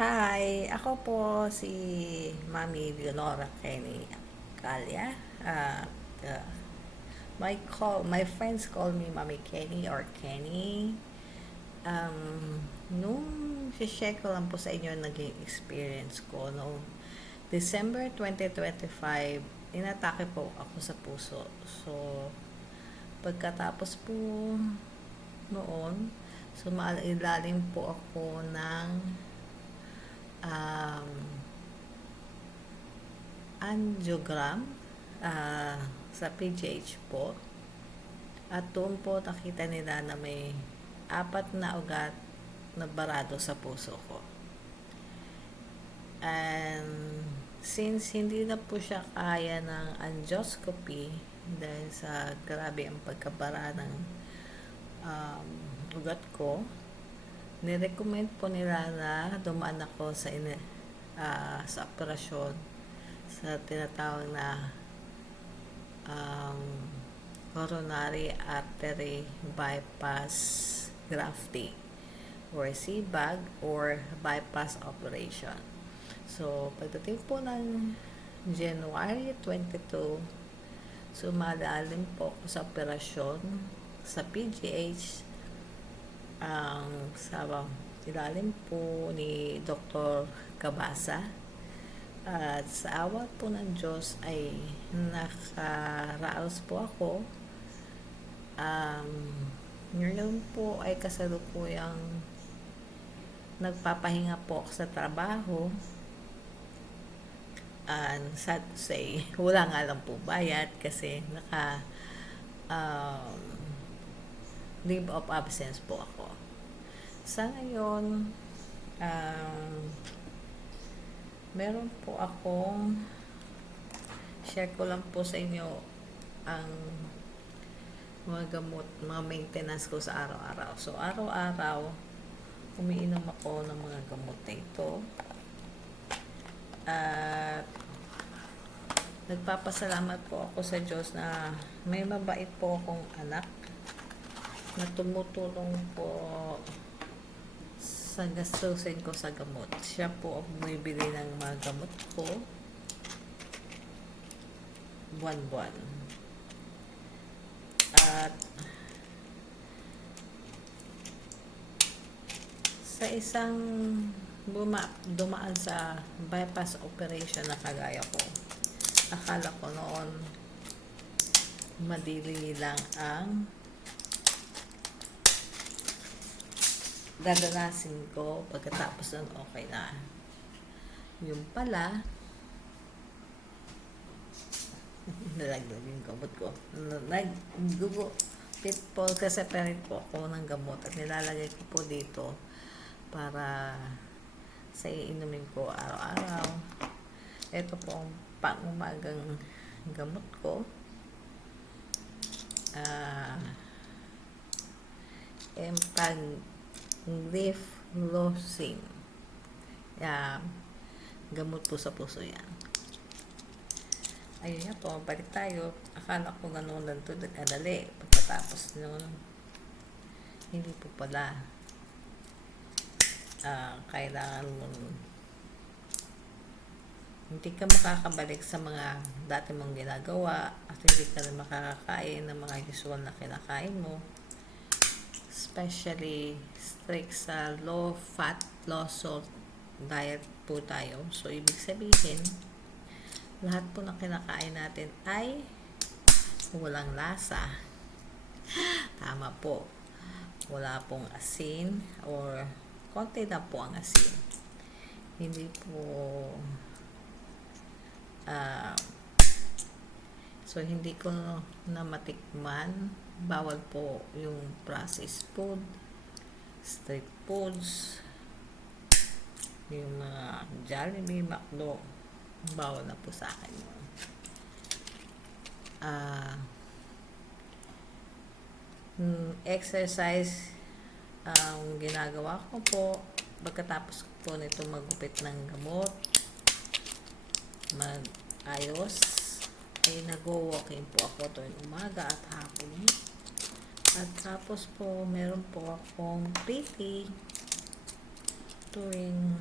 Hi, ako po si Mami Leonora Kenny Calya. Uh, uh, my friends call me Mami Kenny or Kenny. Nung share ko lang po sa inyo naging experience ko noong December 2025, inatake po ako sa puso. So, pagkatapos po noon, sumailalim po ako ng um, angiogram sa PGH po. At doon po nakita nila na may 4 na ugat na barado sa puso ko. And since hindi na po siya kaya ng angioscopy dahil sa grabe ang pagkabara ng ugat ko, nirecommend po nila na dumaan ako sa operasyon sa tinatawag na coronary artery bypass grafting or CBAG or bypass operation. So, pagdating po ng January 22, sumalalim po ako sa operasyon sa PGH sa ilalim po ni Dr. Cabasa. At sa awa po ng Diyos ay nakaraos po ako. Ngayon po ay kasalukuyang nagpapahinga po ako sa trabaho. And sad to say, wala nga lang po bayad kasi leave of absence po ako. Sa ngayon, meron po akong share ko lang po sa inyo ang mga gamot, mga maintenance ko sa araw-araw. So, araw-araw, umiinom ako ng mga gamot na ito. At nagpapasalamat po ako sa Diyos na may mabait po akong anak na tumutulong po sa gastusin ko sa gamot. Siya po ang bumibili ng mga gamot ko buwan-buwan. At sa isang dumaan sa bypass operation na kagaya ko, akala ko noon madili lang ang dadanasin ko, pagkatapos nun okay na. Yung pala, nalaglag yung gamot ko. Pitfall kasi separate po ako ng gamot at nilalagay ko po dito para sa iinumin ko araw-araw. Ito po ang pang-umagang gamot ko. Empagliflozin. Gamot po sa puso yan. Ayun nga po, balik tayo. Akala ko ganun lang ito, nagkadali. Pagkatapos nun, hindi po pala. Kailangan mo hindi ka makakabalik sa mga dati mong ginagawa at hindi ka na makakakain ng mga usual na kinakain mo, especially strict sa low fat, low salt diet po tayo. So, ibig sabihin, lahat po ng kinakain natin ay walang lasa. Tama po. Wala pong asin or konti na po ang asin. Hindi po so hindi ko na matikman. Bawal po yung processed food, street foods, yung mga Jollibee, McDo, bawal na po sa akin yun. Exercise ang ginagawa ko po pagkatapos po nito magupit ng gamot, mag-ayos, ay nag-walking po ako tuwing umaga at hapon. At tapos po meron po akong PT tuwing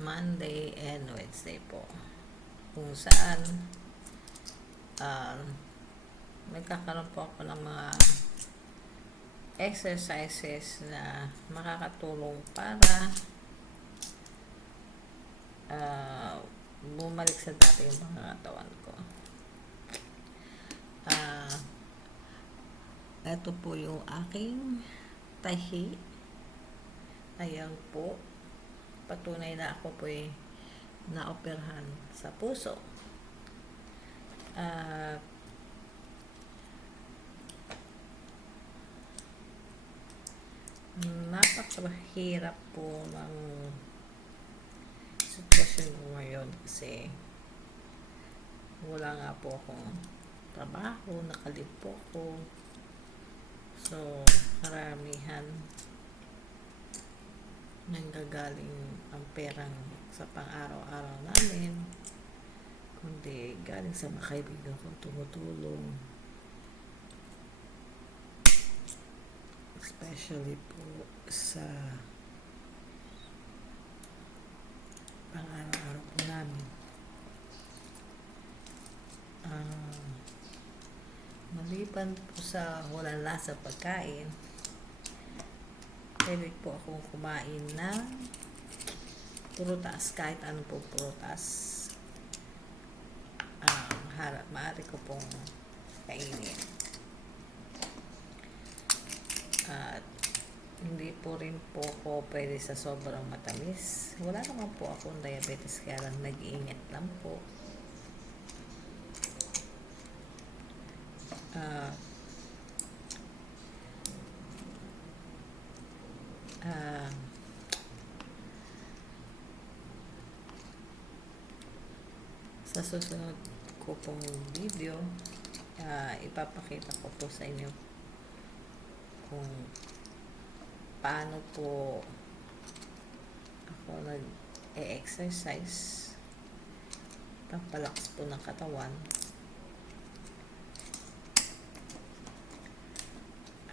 Monday and Wednesday po. Kung saan magkakaroon po ako ng mga exercises na makakatulong para bumalik sa dati yung mga katawan ko. Ito po yung aking tahi. Ayan po. Patunay na ako po naoperahan sa puso. Napakahirap po ng sitwasyon ko ngayon kasi wala nga po akong trabaho, nakalipo ko. So, karamihan nanggagaling ang perang sa pang-araw-araw namin, kundi galing sa mga kaibigan ko tumutulong, especially po sa pang-araw-araw po namin. Maliban po sa walang lasa pagkain, pwede po akong kumain ng prutas, kahit anong po prutas. Maaari ko pong kainin. At hindi po rin po ako pwede sa sobrang matamis. Wala naman po akong diabetes, kaya lang nag-iingat lang po. Sa susunod ko pong video, ipapakita ko po sa inyo kung paano po ako nag-exercise, pampalakas po ng katawan.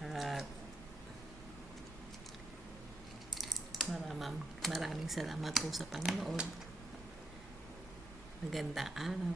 At maraming salamat po sa panonood. Magandang araw.